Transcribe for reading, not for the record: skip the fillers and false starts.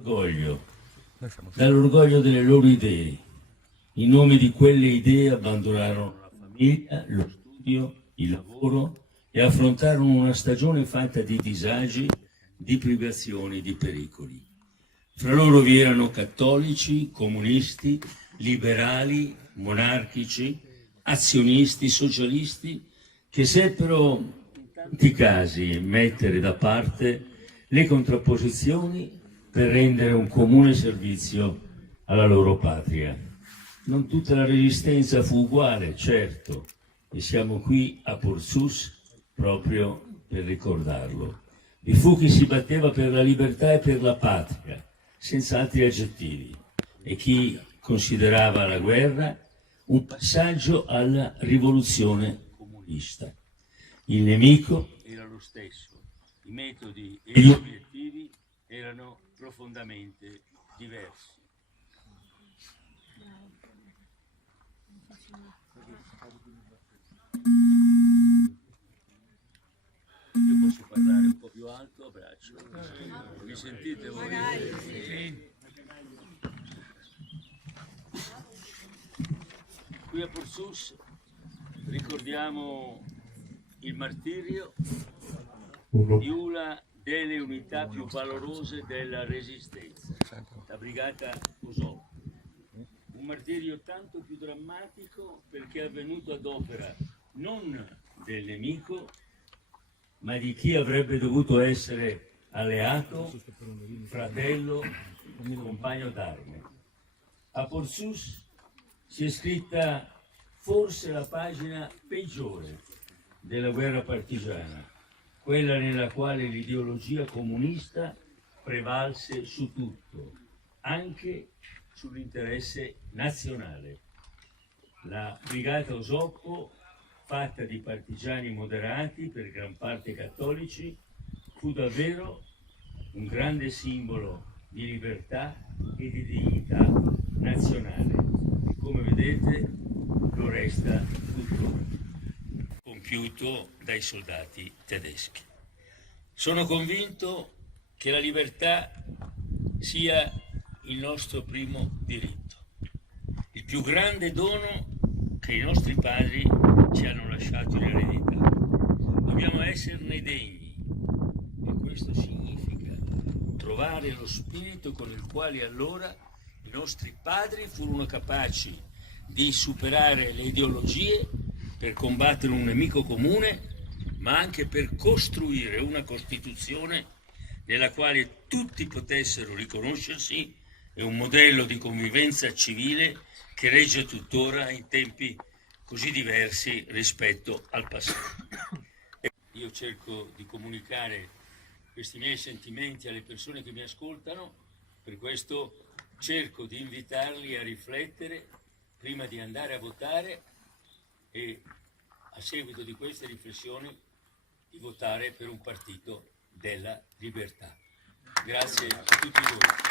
Orgoglio, dall'orgoglio delle loro idee. In nome di quelle idee abbandonarono la famiglia, lo studio, il lavoro e affrontarono una stagione fatta di disagi, di privazioni, di pericoli. Fra loro vi erano cattolici, comunisti, liberali, monarchici, azionisti, socialisti, che seppero in tanti casi mettere da parte le contrapposizioni per rendere un comune servizio alla loro patria. Non tutta la resistenza fu uguale, certo, e siamo qui a Porzus proprio per ricordarlo. Vi fu chi si batteva per la libertà e per la patria, senza altri aggettivi, e chi considerava la guerra un passaggio alla rivoluzione comunista. Il nemico era lo stesso, i metodi e gli obiettivi erano profondamente diversi. Io posso parlare un po' più alto a braccio? Mi sentite voi? Sì. Qui a Porzus ricordiamo il martirio di una delle unità più valorose della Resistenza, la Brigata Osoppo. Un martirio tanto più drammatico perché è avvenuto ad opera non del nemico, ma di chi avrebbe dovuto essere alleato, fratello, compagno d'arme. A Porzus si è scritta forse la pagina peggiore della guerra partigiana, quella nella quale l'ideologia comunista prevalse su tutto, anche sull'interesse nazionale. La Brigata Osoppo, fatta di partigiani moderati, per gran parte cattolici, fu davvero un grande simbolo di libertà e di dignità nazionale. E come vedete lo resta tuttora, compiuto dai soldati tedeschi. Sono convinto che la libertà sia il nostro primo diritto, il più grande dono che i nostri padri ci hanno lasciato in eredità. Dobbiamo esserne degni e questo significa trovare lo spirito con il quale allora i nostri padri furono capaci di superare le ideologie per combattere un nemico comune, ma anche per costruire una Costituzione nella quale tutti potessero riconoscersi e un modello di convivenza civile che regge tuttora in tempi così diversi rispetto al passato. Io cerco di comunicare questi miei sentimenti alle persone che mi ascoltano, per questo cerco di invitarli a riflettere prima di andare a votare e a seguito di queste riflessioni di votare per un partito della libertà. Grazie a tutti voi.